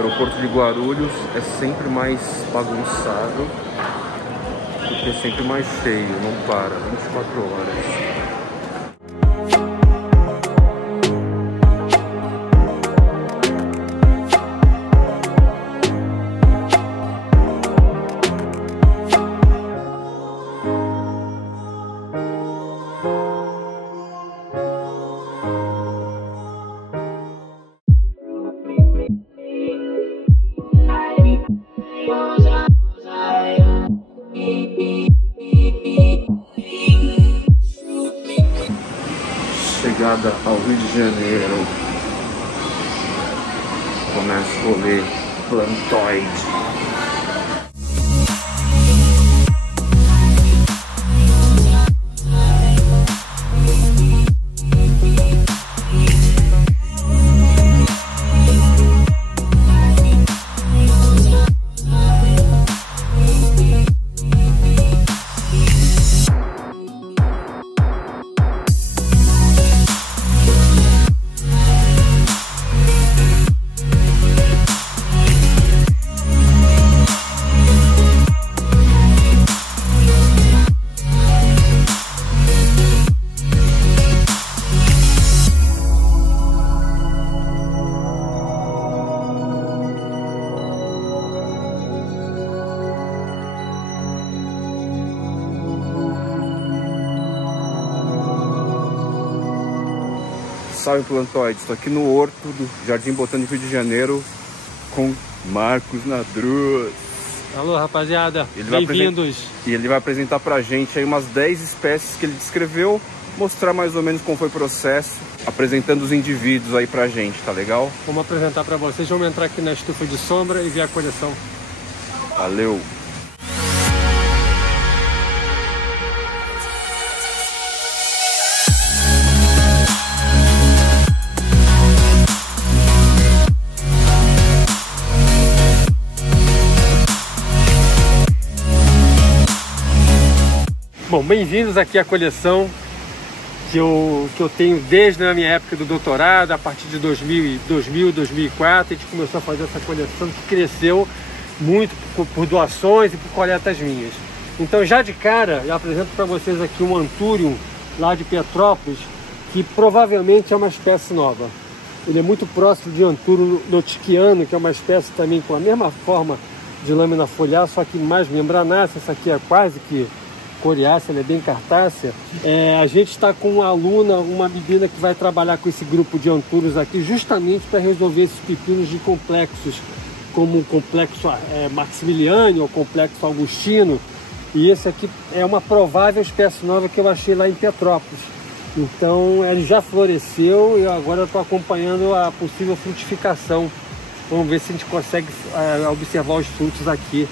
aeroporto de Guarulhos é sempre mais bagunçado, porque é sempre mais cheio, não para, 24 horas. Chegada ao Rio de Janeiro, começa o rolê Plantoid. Salve Plantoid, estou aqui no Horto do Jardim Botânico Rio de Janeiro com Marcos Nadruz. Alô rapaziada, bem-vindos. E ele vai apresentar pra gente aí umas 10 espécies que ele descreveu, mostrar mais ou menos como foi o processo, apresentando os indivíduos aí pra gente, tá legal? Vamos apresentar pra vocês, vamos entrar aqui na estufa de sombra e ver a coleção. Valeu! Bom, bem-vindos aqui à coleção que eu tenho desde a minha época do doutorado, a partir de 2000, 2004, a gente começou a fazer essa coleção que cresceu muito por doações e por coletas minhas. Então já de cara, eu apresento para vocês aqui um Anthurium lá de Petrópolis, que provavelmente é uma espécie nova. Ele é muito próximo de Anthurium notiquiano, que é uma espécie também com a mesma forma de lâmina foliar, só que mais membranácea. Essa aqui é quase que coriácea, ela é bem cartácea. A gente está com uma aluna, uma menina que vai trabalhar com esse grupo de Anthuriums aqui justamente para resolver esses pepinos de complexos, como o complexo Maximiliani ou complexo Augustino. E esse aqui é uma provável espécie nova que eu achei lá em Petrópolis. Então ele já floresceu e agora eu estou acompanhando a possível frutificação. Vamos ver se a gente consegue observar os frutos aqui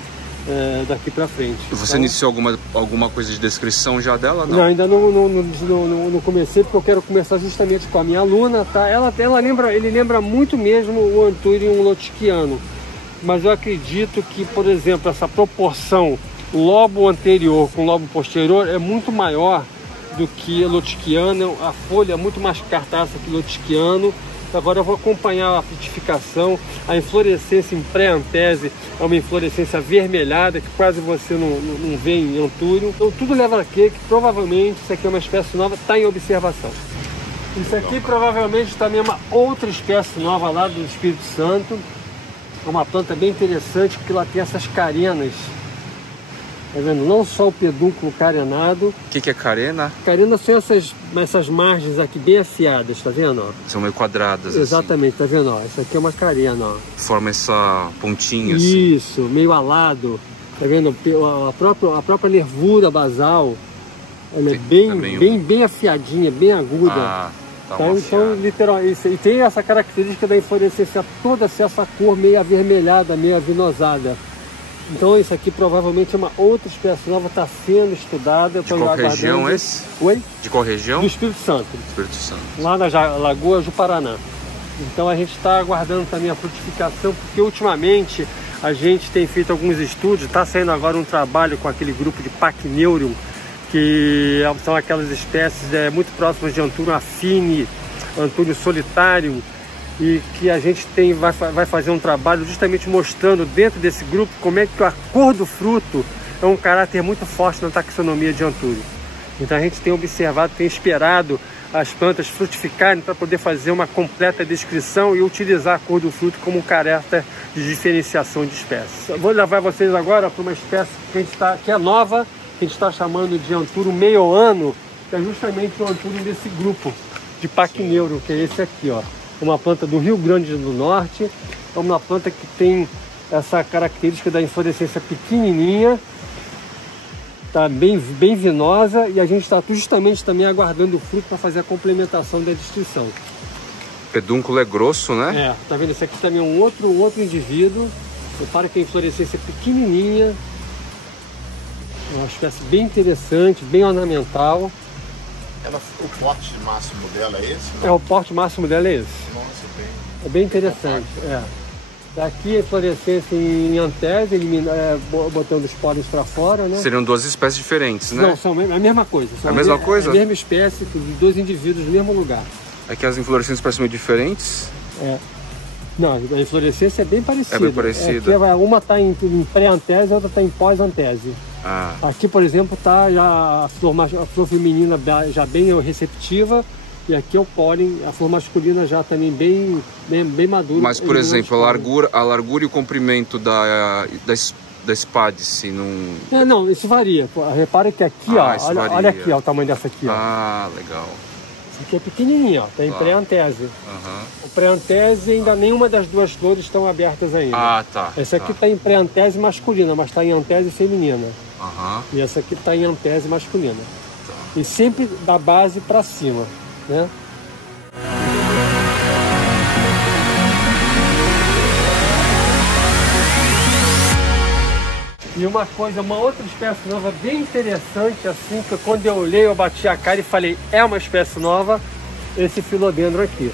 daqui para frente. Você iniciou alguma coisa de descrição já dela? Não, ainda não comecei, porque eu quero começar justamente com a minha aluna, tá? Ele lembra muito mesmo o Anthurium lotiquiano, mas eu acredito que, por exemplo, essa proporção lobo anterior com lobo posterior é muito maior do que lotiquiano, a folha é muito mais cartaça que lotiquiano. Agora eu vou acompanhar a frutificação, a inflorescência em pré-antese, é uma inflorescência avermelhada que quase você não vê em Anthurium. Então tudo leva a crer que provavelmente isso aqui é uma espécie nova, está em observação. Isso aqui provavelmente também é uma outra espécie nova lá do Espírito Santo. É uma planta bem interessante porque ela tem essas carenas. Tá vendo? Não só o pedúnculo carenado. O que é carena? Carena são essas margens aqui bem afiadas, tá vendo? Ó? São meio quadradas. Exatamente, assim. Tá vendo? Ó? Essa aqui é uma carena, ó. Forma essa pontinha assim. Isso, meio alado. Tá vendo? A própria nervura basal, ela é bem afiadinha, bem aguda. Tá, então, literalmente, e tem essa característica da inflorescência toda ser essa cor meio avermelhada, meio avinosada. Então isso aqui provavelmente é uma outra espécie nova, está sendo estudada. De qual região esse? Oi? De qual região? Do Espírito Santo. Espírito Santo. Lá na Lagoa do Paraná. Então a gente está aguardando também a frutificação, porque ultimamente a gente tem feito alguns estudos, está saindo agora um trabalho com aquele grupo de Pachyneurium, que são aquelas espécies muito próximas de Anthurium affine, Anthurium solitarium, e que a gente vai fazer um trabalho justamente mostrando dentro desse grupo como é que a cor do fruto é um caráter muito forte na taxonomia de Antúrio. Então a gente tem observado, tem esperado as plantas frutificarem para poder fazer uma completa descrição e utilizar a cor do fruto como um caráter de diferenciação de espécies. Eu vou levar vocês agora para uma espécie que é nova, que a gente está chamando de Antúrio meioano, que é justamente o Antúrio desse grupo de Pachyneuro, que é esse aqui, ó. Uma planta do Rio Grande do Norte, é uma planta que tem essa característica da inflorescência pequenininha, tá bem vinosa, e a gente está justamente também aguardando o fruto para fazer a complementação da distinção. O pedúnculo é grosso, né? Tá vendo? Esse aqui também é um outro indivíduo. Repara que a inflorescência é pequenininha, é uma espécie bem interessante, bem ornamental. O porte máximo dela é esse? Não? O porte máximo dela é esse. Nossa, é bem interessante. Daqui a inflorescência em antese, botando os pólen para fora, né? Seriam duas espécies diferentes, né? Não, são a mesma coisa. A mesma coisa? A mesma espécie, dois indivíduos no mesmo lugar. É que as inflorescências parecem meio diferentes? Não, a inflorescência é bem parecida. É bem parecida. Uma está em pré-antese e a outra está em pós-antese. Aqui, por exemplo, está já a flor feminina já bem receptiva, e aqui é o pólen, a flor masculina já também bem madura. Mas, por exemplo, a largura e o comprimento da espádice não... Não, isso varia. Repara que aqui, olha aqui, ó, o tamanho dessa aqui. Ó. Legal. Essa aqui é pequenininha, ó, tá em pré-antese. O pré-antese, ainda nenhuma das duas flores estão abertas ainda. Essa aqui está em pré-antese masculina, mas está em antese feminina. E essa aqui está em antese masculina. E sempre da base para cima, né? E uma outra espécie nova bem interessante, assim, que quando eu olhei, eu bati a cara e falei, é uma espécie nova, esse filodendro aqui.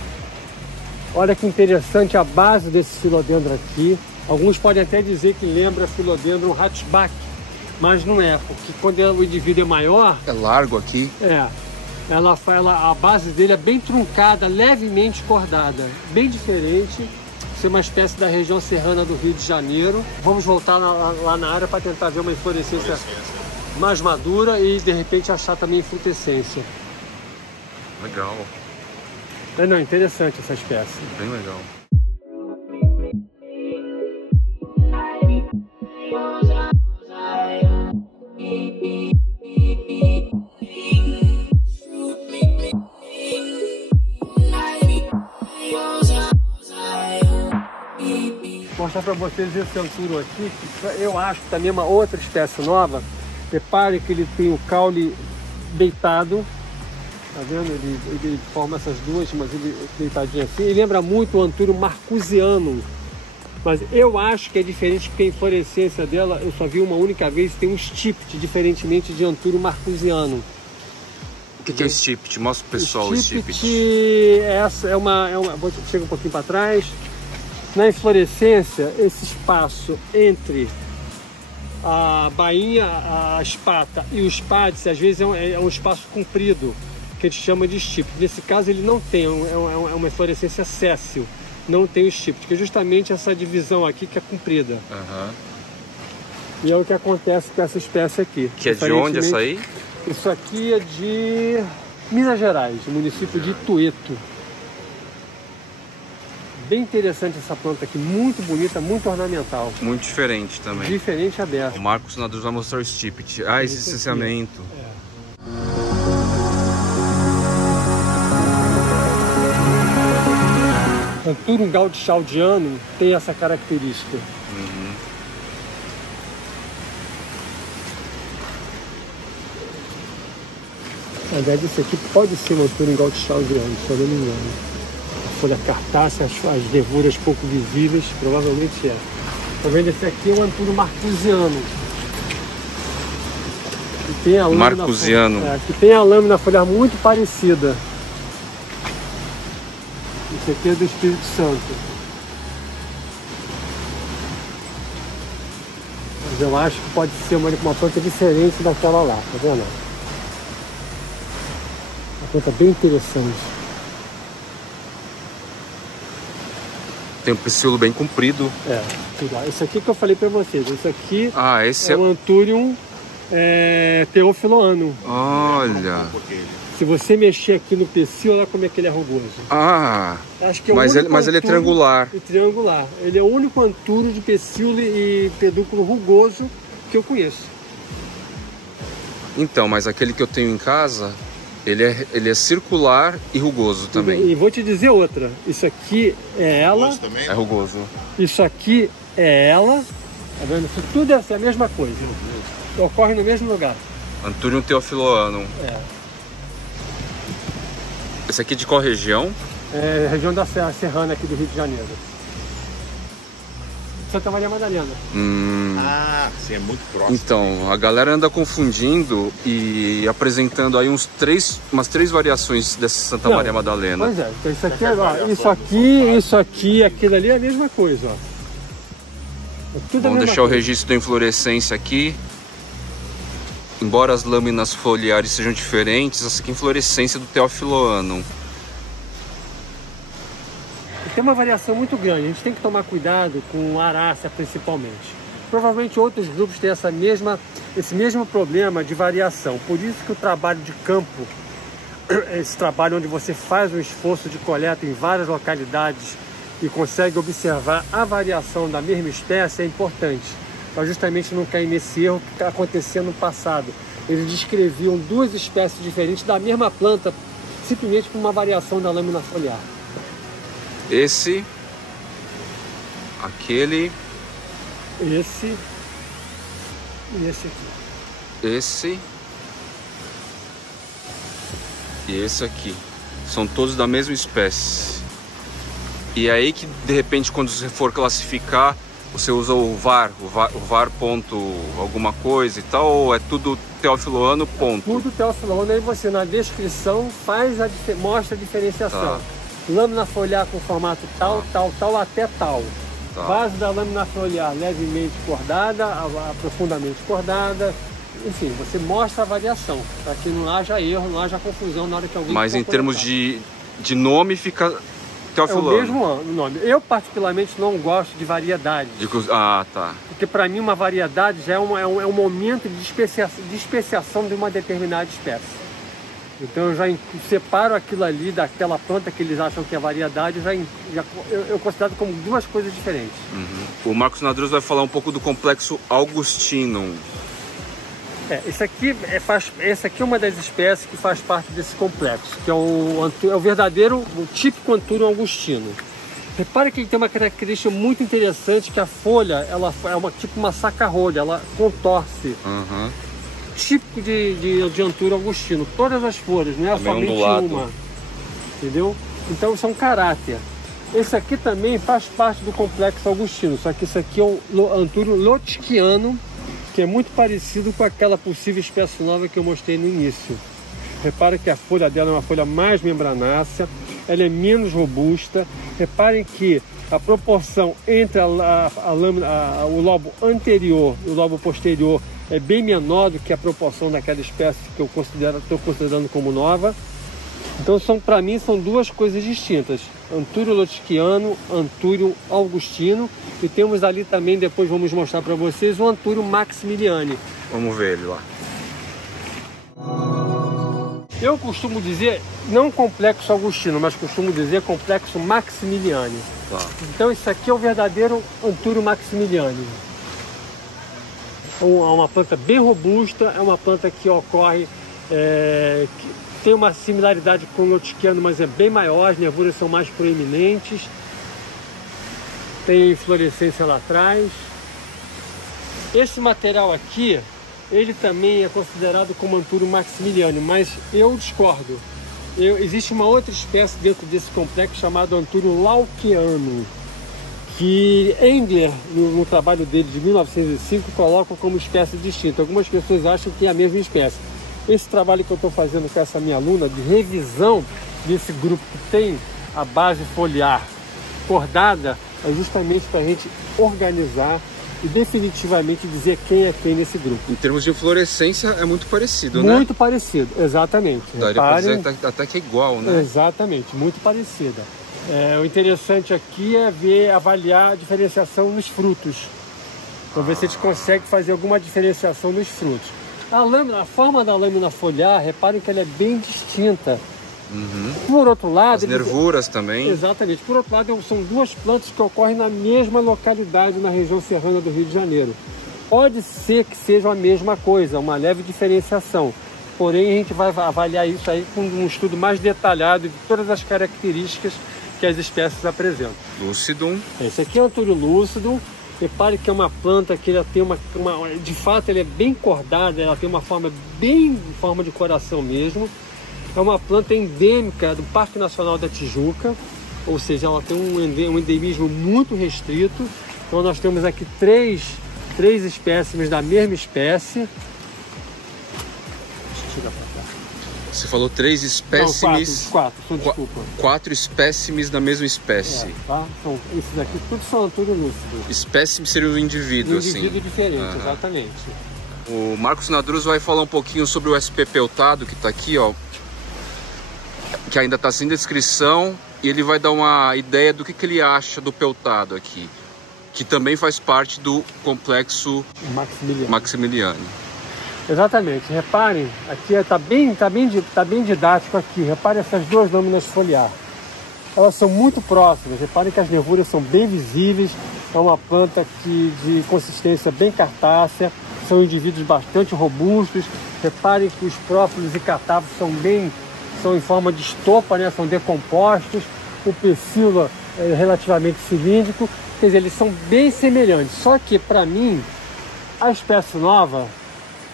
Olha que interessante a base desse filodendro aqui. Alguns podem até dizer que lembra filodendro Hatchback, mas não é, porque quando o indivíduo é maior... É largo aqui. A base dele é bem truncada, levemente cordada, bem diferente. Ser uma espécie da região serrana do Rio de Janeiro. Vamos voltar lá na área para tentar ver uma inflorescência mais madura e de repente achar também infrutescência. Legal. Não, interessante essa espécie. Bem legal. Vou mostrar para vocês esse Antúrio aqui, que eu acho também uma outra espécie nova. Repare que ele tem o caule deitado, tá vendo? Ele forma essas duas, mas ele deitadinho assim. Ele lembra muito o Antúrio marcusiano, mas eu acho que é diferente porque a inflorescência dela eu só vi uma única vez, tem um stipt, diferentemente de Antúrio marcusiano. O que é o stipt? Mostra pro pessoal o stipt. Chega um pouquinho para trás. Na inflorescência, esse espaço entre a bainha, a espata e o espádice, às vezes é um espaço comprido, que a gente chama de stipt. Nesse caso ele não tem, é uma inflorescência séssil, não tem o stipt, que é justamente essa divisão aqui que é comprida. E é o que acontece com essa espécie aqui. Que é de onde essa aí? Isso aqui é de Minas Gerais, município de Itueto. Bem interessante essa planta aqui, muito bonita, muito ornamental. Muito diferente também. Diferente aberto. O Marcos Naduz vai mostrar o stipt. Esse licenciamento. Antúrio gaudischaldiano tem essa característica. Na verdade, esse aqui pode ser um Antúrio gaudischaldiano, se eu não me engano. Folha cartácea, as levuras pouco visíveis, provavelmente é. Tá vendo? Esse aqui é o Antúrio marcusiano. Que tem a lâmina, que tem a lâmina foliar muito parecida. Esse aqui é do Espírito Santo. Mas eu acho que pode ser uma planta diferente daquela lá, tá vendo? Uma planta bem interessante. Tem um pecíolo bem comprido. Esse aqui que eu falei para vocês. Esse aqui esse é o Anthurium teofiloanum. Olha. Se você mexer aqui no pecíolo, olha como é que ele é rugoso. Acho que é mas ele é triangular. Triangular. Ele é o único antúrio de pecíolo e pedúnculo rugoso que eu conheço. Então, mas aquele que eu tenho em casa, ele é circular e rugoso também. E vou te dizer outra. Isso aqui é ela. Rugoso também? É rugoso. Isso aqui é ela. Tá vendo? Isso tudo é a mesma coisa. Ocorre no mesmo lugar. Anthurium teofiloanum. Esse aqui de qual região? Região da Serrana aqui do Rio de Janeiro. Santa Maria Madalena. Sim, é muito próximo. Então, a galera anda confundindo e apresentando aí umas três variações dessa Santa Maria Madalena. Pois então isso aqui, isso aqui, aquilo ali é a mesma coisa, ó. Vamos deixar o registro da inflorescência aqui. Embora as lâminas foliares sejam diferentes, essa aqui é a inflorescência do teofiloanum. Tem uma variação muito grande, a gente tem que tomar cuidado com a arácea principalmente. Provavelmente outros grupos têm esse mesmo problema de variação. Por isso que o trabalho de campo, esse trabalho onde você faz um esforço de coleta em várias localidades e consegue observar a variação da mesma espécie, é importante, para justamente não cair nesse erro que acontecia no passado. Eles descreviam duas espécies diferentes da mesma planta, simplesmente por uma variação da lâmina foliar. Esse, aquele, esse e esse aqui. Esse e esse aqui. São todos da mesma espécie. E aí que de repente quando você for classificar, você usa o VAR ponto alguma coisa e tal, ou é tudo teofiloano ponto? Tudo teofiloano, aí você na descrição mostra a diferenciação. Lâmina foliar com formato tal, até tal. Base da lâmina foliar levemente cordada, profundamente cordada. Enfim, você mostra a variação, para que não haja erro, não haja confusão na hora que alguém... Mas em termos de nome fica teofiloano. É o mesmo nome. Eu particularmente não gosto de variedade. Porque para mim uma variedade já é um momento de especiação de uma determinada espécie. Então eu já separo aquilo ali daquela planta que eles acham que é variedade, eu considero como duas coisas diferentes. O Marcos Nadruz vai falar um pouco do complexo Augustinum. Esse aqui é uma das espécies que faz parte desse complexo, que é o verdadeiro, o típico Anthurium augustino. Repare que ele tem uma característica muito interessante, que a folha ela é tipo uma saca-rolha, ela contorce. Típico de Anthurium augustino, todas as folhas, não é somente uma, entendeu? Então isso é um caráter. Esse aqui também faz parte do complexo augustino, só que esse aqui é o Anthurium lotkianum, que é muito parecido com aquela possível espécie nova que eu mostrei no início. Repara que a folha dela é uma folha mais membranácea, ela é menos robusta. Reparem que a proporção entre o lobo anterior e o lobo posterior é bem menor do que a proporção daquela espécie que eu estou considerando como nova. Então, para mim, são duas coisas distintas. Anthurium lotkianum, Anthurium augustino. E temos ali também, depois vamos mostrar para vocês, o Anthurium maximiliani. Vamos ver ele lá. Eu costumo dizer, não complexo augustino, mas costumo dizer complexo maximiliani. Então, isso aqui é o verdadeiro Anthurium maximiliani. É uma planta bem robusta, é uma planta que ocorre, que tem uma similaridade com o lotkiano, mas é bem maior, as nervuras são mais proeminentes, tem inflorescência lá atrás. Esse material aqui, ele também é considerado como Anthurium maximiliani, mas eu discordo. Existe uma outra espécie dentro desse complexo chamado Anthurium laukianum, que Engler, no trabalho dele de 1905, coloca como espécie distinta. Algumas pessoas acham que é a mesma espécie. Esse trabalho que eu estou fazendo com essa minha aluna de revisão desse grupo que tem a base foliar cordada, é justamente para a gente organizar e definitivamente dizer quem é quem nesse grupo. Em termos de inflorescência é muito parecido, né? Muito parecido, exatamente. Daria para dizer até que é igual, né? Exatamente, muito parecida. O interessante aqui é avaliar a diferenciação nos frutos. Para ver se a gente consegue fazer alguma diferenciação nos frutos. A forma da lâmina foliar, reparem que ela é bem distinta. Por outro lado... As nervuras também. Exatamente. Por outro lado, são duas plantas que ocorrem na mesma localidade, na região serrana do Rio de Janeiro. Pode ser que seja a mesma coisa, uma leve diferenciação. Porém, a gente vai avaliar isso aí com um estudo mais detalhado de todas as características que as espécies apresentam. Lucidum. Esse aqui é o Antúrio lucidum. Repare que é uma planta que ela tem de fato, ela é bem cordada, ela tem uma forma bem em forma de coração mesmo. É uma planta endêmica do Parque Nacional da Tijuca, ou seja, ela tem um endemismo muito restrito. Então nós temos aqui três espécimes da mesma espécie. Deixa eu tirar pra cá. Você falou 3 espécimes... Não, desculpa. 4 espécimes da mesma espécie. Tá? Esses aqui tudo são Antúrio lucidum. Espécime seria um indivíduo, assim. Indivíduo diferente, exatamente. O Marcos Nadruz vai falar um pouquinho sobre o SP peltado, que está aqui, ó. Que ainda está sem descrição. E ele vai dar uma ideia do que ele acha do peltado aqui. Que também faz parte do complexo Maximiliani. Exatamente, reparem, aqui está bem didático aqui, reparem essas duas lâminas foliar. Elas são muito próximas, reparem que as nervuras são bem visíveis, é uma planta de consistência bem cartácea, são indivíduos bastante robustos, reparem que os própolis e catavos são em forma de estopa, né? São decompostos, o pecíolo é relativamente cilíndrico, quer dizer, eles são bem semelhantes, só que para mim, a espécie nova,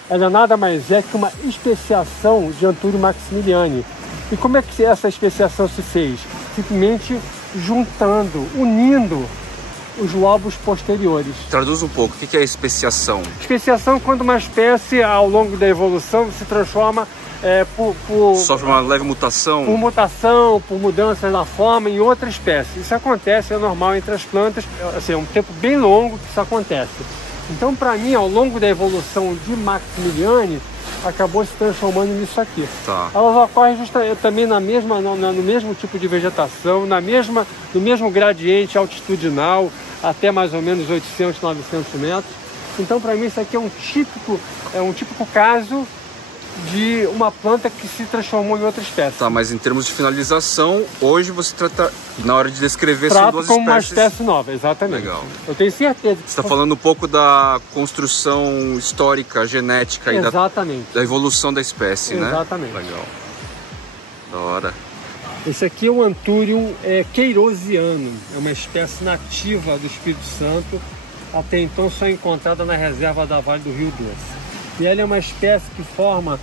ela nada mais é que uma especiação de Antúrio maximiliani. E como é que essa especiação se fez? Simplesmente unindo os lobos posteriores. Traduz um pouco, o que é especiação? Especiação é quando uma espécie, ao longo da evolução, se transforma sofre uma leve mutação? Por mutação, por mudanças na forma em outra espécie. Isso acontece, é normal entre as plantas, assim, é um tempo bem longo que isso acontece. Então, para mim, ao longo da evolução de Maximiliani, acabou se transformando nisso aqui. Tá. Elas ocorrem também no mesmo tipo de vegetação, no mesmo gradiente altitudinal, até mais ou menos 800, 900 metros. Então, para mim, isso aqui é um típico caso de uma planta que se transformou em outra espécie. Tá, mas em termos de finalização, hoje você trata, na hora de descrever, são duas espécies. Como uma espécie nova, exatamente. Legal. Eu tenho certeza que... Você está falando um pouco da construção histórica, genética, exatamente, e da evolução da espécie, né? Exatamente. Legal. Da hora. Esse aqui é o Antúrio queirosiano, é uma espécie nativa do Espírito Santo, até então só encontrada na reserva da Vale do Rio Doce. E ela é uma espécie que forma,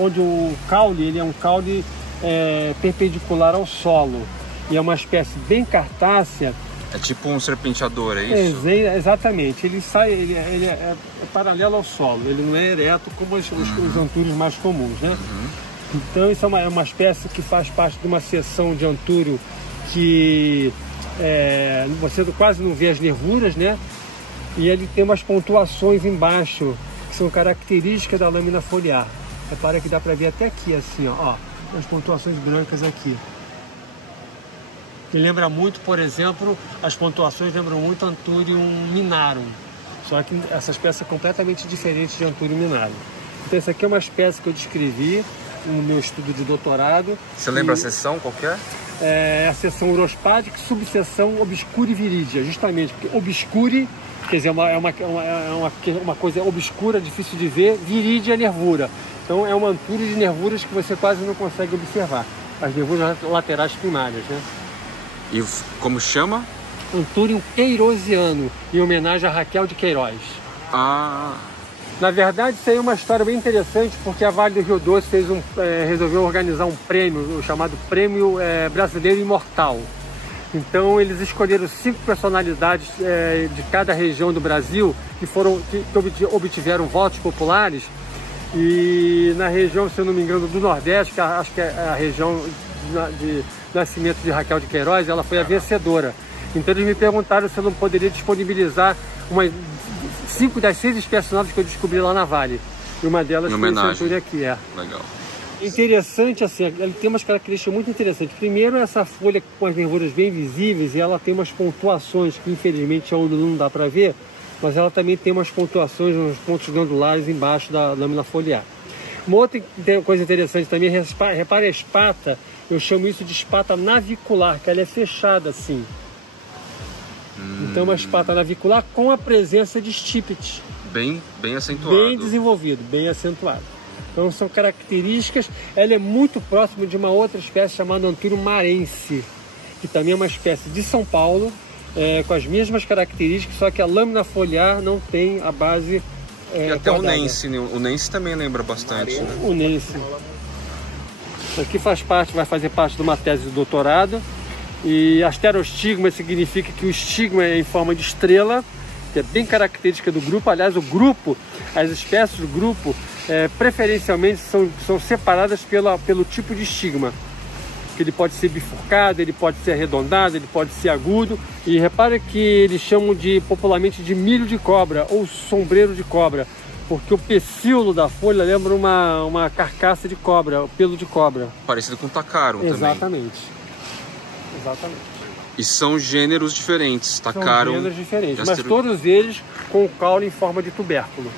onde o caule, ele é um caule perpendicular ao solo. E é uma espécie bem cartácea. É tipo um serpenteador, é isso? Exatamente. Ele é paralelo ao solo, ele não é ereto como os antúrios mais comuns, né? Então isso é uma espécie que faz parte de uma seção de antúrio que você quase não vê as nervuras, né? E ele tem umas pontuações embaixo, que são características da lâmina foliar. Repara que dá para ver até aqui, assim, ó, as pontuações brancas aqui. Que lembra muito, por exemplo, as pontuações lembram muito Antúrium minarum. Só que essa espécie é completamente diferente de Antúrium minarum. Então essa aqui é uma espécie que eu descrevi no meu estudo de doutorado. Você lembra a seção qualquer? É a seção urospadic, subseção obscure viridia, justamente porque obscure, quer dizer, é uma coisa obscura, difícil de ver, viridia é nervura. Então é uma antúria de nervuras que você quase não consegue observar, as nervuras laterais primárias, né? E como chama? Antúrio queirosiano, em homenagem a Raquel de Queiroz. Ah. Na verdade, isso aí é uma história bem interessante, porque a Vale do Rio Doce resolveu organizar um prêmio, o chamado Prêmio Brasileiro Imortal. Então, eles escolheram 5 personalidades de cada região do Brasil que obtiveram votos populares. E na região, se eu não me engano, do Nordeste, que acho que é a região de nascimento de Raquel de Queiroz, ela foi a vencedora. Então, eles me perguntaram se eu não poderia disponibilizar 5 das 6 espécies novas que eu descobri lá na Vale. E uma delas foi essa antúria aqui. Legal. Interessante assim, ele tem umas características muito interessantes. Primeiro, essa folha com as nervuras bem visíveis, e ela tem umas pontuações que infelizmente a olho não dá para ver, mas ela também tem umas pontuações, uns pontos glandulares embaixo da lâmina foliar. Uma outra coisa interessante também, repare a espata, eu chamo isso de espata navicular, que ela é fechada assim. Então uma espata navicular com a presença de estípite. Bem acentuado. Bem desenvolvido, bem acentuado. Então são características, ela é muito próxima de uma outra espécie chamada Anthurium marense, que também é uma espécie de São Paulo, com as mesmas características, só que a lâmina foliar não tem a base e até quadrada. O Nense também lembra bastante. Né? O Nense. Isso aqui vai fazer parte de uma tese de doutorado. E asterostigma significa que o estigma é em forma de estrela, que é bem característica do grupo. Aliás, o grupo, as espécies do grupo, preferencialmente são separadas pelo tipo de estigma. Ele pode ser bifurcado, ele pode ser arredondado, ele pode ser agudo. E repara que eles chamam popularmente de milho de cobra ou sombreiro de cobra, porque o pecíolo da folha lembra uma carcaça de cobra, o pelo de cobra. Parecido com o tacarum também. Exatamente. E são gêneros diferentes, tacarum. São gêneros diferentes, mas todos eles com o caule em forma de tubérculo,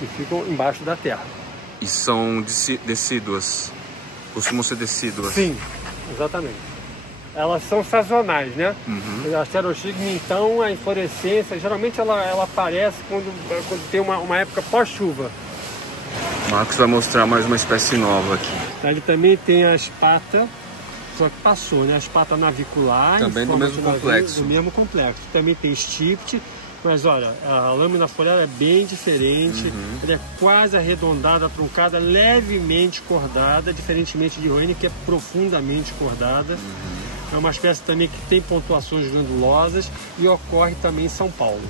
que ficam embaixo da terra. E são decíduas. Costumam ser decíduas. Sim, exatamente. Elas são sazonais, né? A asterostigma, então, a inflorescência, geralmente ela aparece quando tem uma época pós-chuva. Marcos vai mostrar mais uma espécie nova aqui. Ele também tem a espata, só que passou, né? A espata navicular. Também do mesmo complexo. Do mesmo complexo. Também tem estípite. Mas olha, a lâmina foliar é bem diferente, ela é quase arredondada, truncada, levemente cordada, diferentemente de Roene, que é profundamente cordada. É uma espécie também que tem pontuações glandulosas e ocorre também em São Paulo.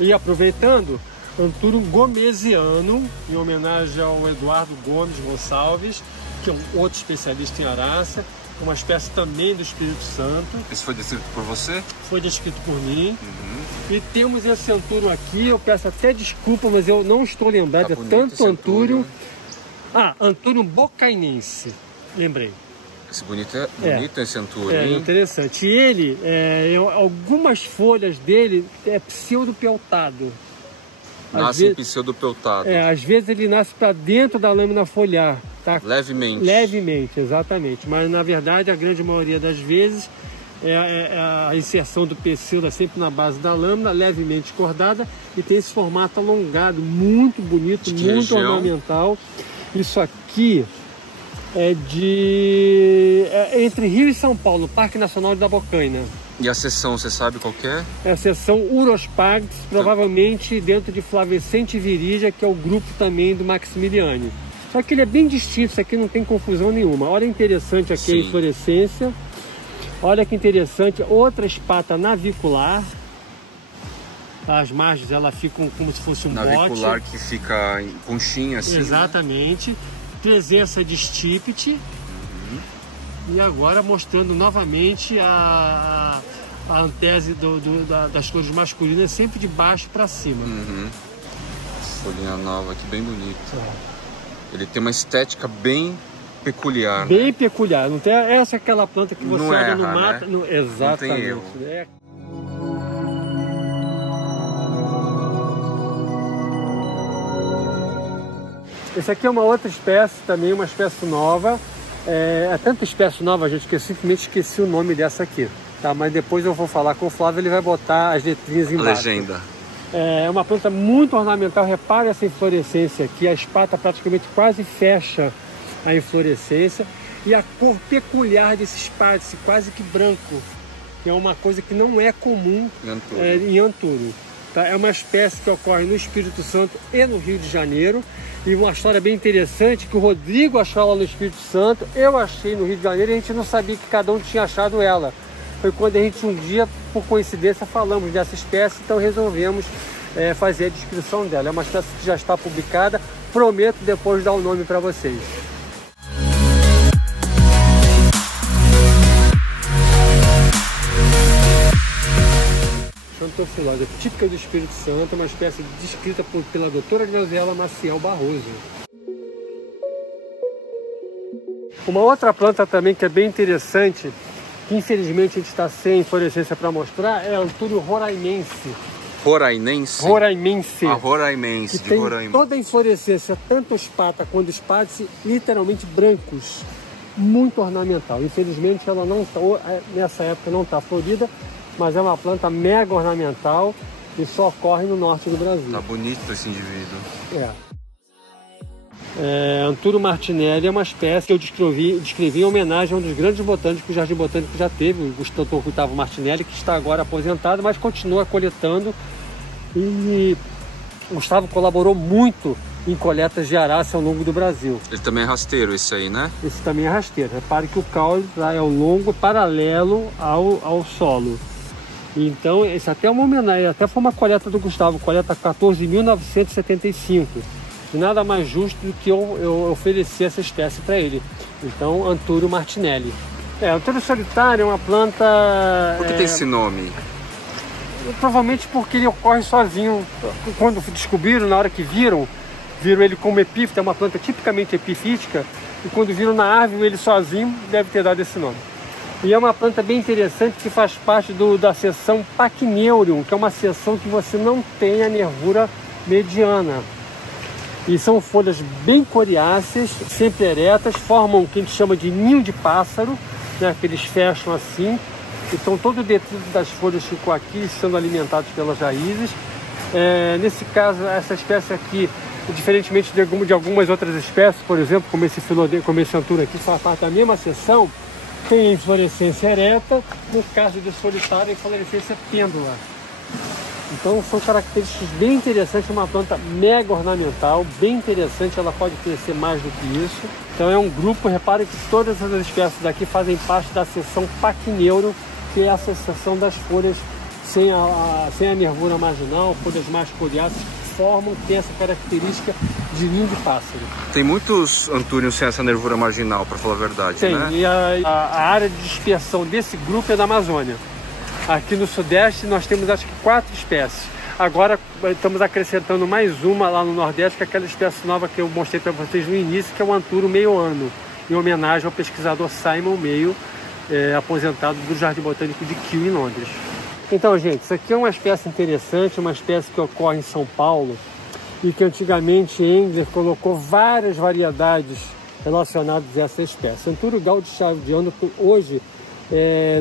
E aproveitando, Anthurium gomesianum, em homenagem ao Eduardo Gomes Gonçalves, que é um outro especialista em araça, uma espécie também do Espírito Santo. Esse foi descrito por você? Foi descrito por mim. E temos esse Anthurium aqui, eu peço até desculpa, mas eu não estou lembrado, é tanto Anthurium. Anthurium bocainense, lembrei. Esse bonito esse Anthurium. É interessante. E ele, algumas folhas dele é pseudopeltado. Nasce pseudopeltado. Às vezes ele nasce para dentro da lâmina foliar. Tá? Levemente. Levemente, exatamente. Mas na verdade a grande maioria das vezes a inserção do pecíolo é sempre na base da lâmina, levemente cordada, e tem esse formato alongado, muito bonito, muito ornamental. Isso aqui é entre Rio e São Paulo, Parque Nacional da Bocaina. E a seção, você sabe qual que é? É a seção Urospagdes, provavelmente dentro de Flavescente Viridia, que é o grupo também do Maximiliani. Só que ele é bem distinto, isso aqui não tem confusão nenhuma. Olha interessante aqui a inflorescência. Olha que interessante, outra espata navicular. As margens ela ficam como se fosse um navicular bote. Que fica em conchinha assim. Exatamente. Né? Presença de estípite. E agora mostrando novamente a antese das cores masculinas sempre de baixo para cima. Folhinha nova aqui, bem bonita. Ele tem uma estética bem peculiar. Bem peculiar. Não tem aquela planta que você olha no mato. Né? Exatamente. Não tem erro. Esse aqui é uma outra espécie também, uma espécie nova. É tanta espécie nova, gente, que eu simplesmente esqueci o nome dessa aqui. Tá? Mas depois eu vou falar com o Flávio, ele vai botar as letrinhas embaixo. Legenda. É uma planta muito ornamental. Repare essa inflorescência aqui. A espata praticamente quase fecha a inflorescência. E a cor peculiar desse espádice, quase que branco, que é uma coisa que não é comum em Anthurium. Tá? É uma espécie que ocorre no Espírito Santo e no Rio de Janeiro. E uma história bem interessante, que o Rodrigo achou ela no Espírito Santo, eu achei no Rio de Janeiro, e a gente não sabia que cada um tinha achado ela. Foi quando a gente um dia, por coincidência, falamos dessa espécie, então resolvemos fazer a descrição dela. É uma espécie que já está publicada, prometo depois dar o nome para vocês. Xanthophyllosas, típica do Espírito Santo, uma espécie descrita pela doutora Josiela Maciel Barroso. Uma outra planta também que é bem interessante, que infelizmente a gente está sem inflorescência para mostrar, é a Anthurium roraimense. Rorainense? Roraimense. A Roraimense, que tem toda a inflorescência, tanto espata quanto espádice, literalmente brancos. Muito ornamental. Infelizmente ela não tá, nessa época não está florida, mas é uma planta mega ornamental e só ocorre no norte do Brasil. Tá bonito esse indivíduo. Anthurium martinelli é uma espécie que eu descrevi em homenagem a um dos grandes botânicos que o Jardim Botânico já teve, o Dr. Gustavo Martinelli, que está agora aposentado, mas continua coletando. E o Gustavo colaborou muito em coletas de arácea ao longo do Brasil. Ele também é rasteiro, esse aí, né? Esse também é rasteiro. Repare que o caule é longo, paralelo ao solo. Então, esse até é uma homenagem, até foi uma coleta do Gustavo, coleta 14.975. E nada mais justo do que eu oferecer essa espécie para ele. Então, Anthurium martinelli. Anthurium solitário é uma planta... Por que tem esse nome? Provavelmente porque ele ocorre sozinho. Quando descobriram, na hora que viram ele como epífita, é uma planta tipicamente epifítica, e quando viram na árvore ele sozinho, deve ter dado esse nome. E é uma planta bem interessante que faz parte da seção Pachyneurium, que é uma seção que você não tem a nervura mediana. E são folhas bem coriáceas, sempre eretas, formam o que a gente chama de ninho de pássaro, né, que eles fecham assim. Então todo o detrito das folhas ficou aqui, sendo alimentados pelas raízes. Nesse caso, essa espécie aqui, diferentemente de algumas outras espécies, por exemplo, como esse Anthurium aqui, faz parte da mesma seção, tem inflorescência ereta, no caso desse solitário, a inflorescência pêndula. Então são características bem interessantes, uma planta mega ornamental, bem interessante, ela pode crescer mais do que isso. Então é um grupo, repare que todas as espécies daqui fazem parte da seção Pachyneurium, que é essa seção das folhas sem a nervura marginal, folhas mais coriáceas, tem essa característica de ninho de pássaro. Tem muitos Anthurium sem essa nervura marginal, para falar a verdade, tem, né? E a área de dispersão desse grupo é da Amazônia. Aqui no Sudeste nós temos acho que 4 espécies. Agora estamos acrescentando mais uma lá no Nordeste, que é aquela espécie nova que eu mostrei para vocês no início, que é o Anthurium meioano, em homenagem ao pesquisador Simon Mayo, aposentado do Jardim Botânico de Kew, em Londres. Então, gente, isso aqui é uma espécie interessante, uma espécie que ocorre em São Paulo e que antigamente Engler colocou várias variedades relacionadas a essa espécie. Anthurium gaudischaldiano hoje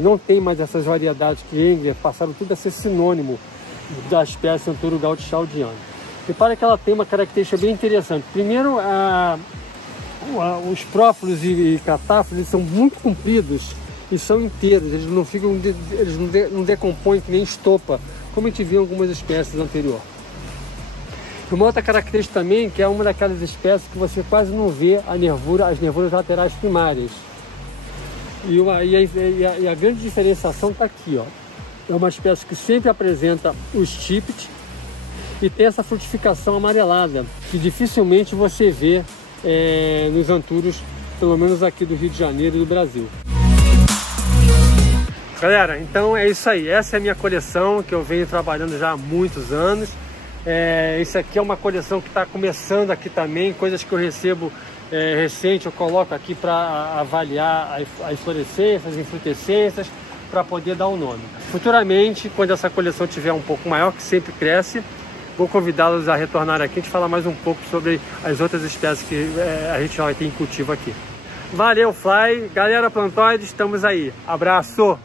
não tem mais essas variedades que Engler passaram tudo a ser sinônimo da espécie Anthurium gaudischaldiano. Repara que ela tem uma característica bem interessante. Primeiro, os prófilos e catáforos são muito compridos e são inteiros, eles não decompõem que nem estopa, como a gente viu em algumas espécies anteriores. Uma outra característica também, que é uma daquelas espécies que você quase não vê as nervuras laterais primárias. E a grande diferenciação está aqui, ó. É uma espécie que sempre apresenta o stipt e tem essa frutificação amarelada, que dificilmente você vê nos Anthuriums, pelo menos aqui do Rio de Janeiro e do Brasil. Galera, então é isso aí. Essa é a minha coleção que eu venho trabalhando já há muitos anos. Isso aqui é uma coleção que está começando aqui também, coisas que eu recebo recente, eu coloco aqui para avaliar a inflorescência, as infrutescências, para poder dar um nome. Futuramente, quando essa coleção tiver um pouco maior, que sempre cresce, vou convidá-los a retornar aqui e te falar mais um pouco sobre as outras espécies que a gente vai ter em cultivo aqui. Valeu, Fly! Galera plantoide, estamos aí. Abraço!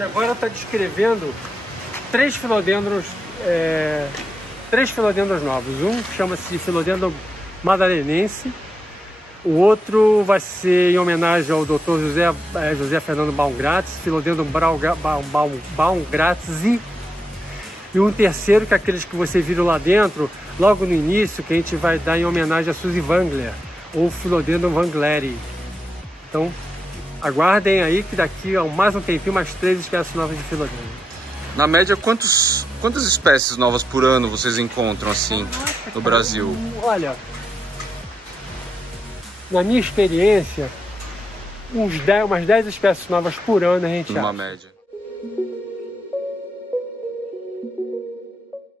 Agora está descrevendo três filodendros novos. Um chama-se Philodendron madalenense, o outro vai ser em homenagem ao Dr. José Fernando Baumgratz, Philodendron Baumgratz, e um terceiro, que é aqueles que você viram lá dentro, logo no início, que a gente vai dar em homenagem a Suzy Wangler, ou Philodendron wangleri. Então, aguardem aí que daqui a mais um tempinho, mais 3 espécies novas de Philodendron. Na média, quantas espécies novas por ano vocês encontram assim no Brasil? Olha, na minha experiência, umas 10 espécies novas por ano a gente acha. Uma média.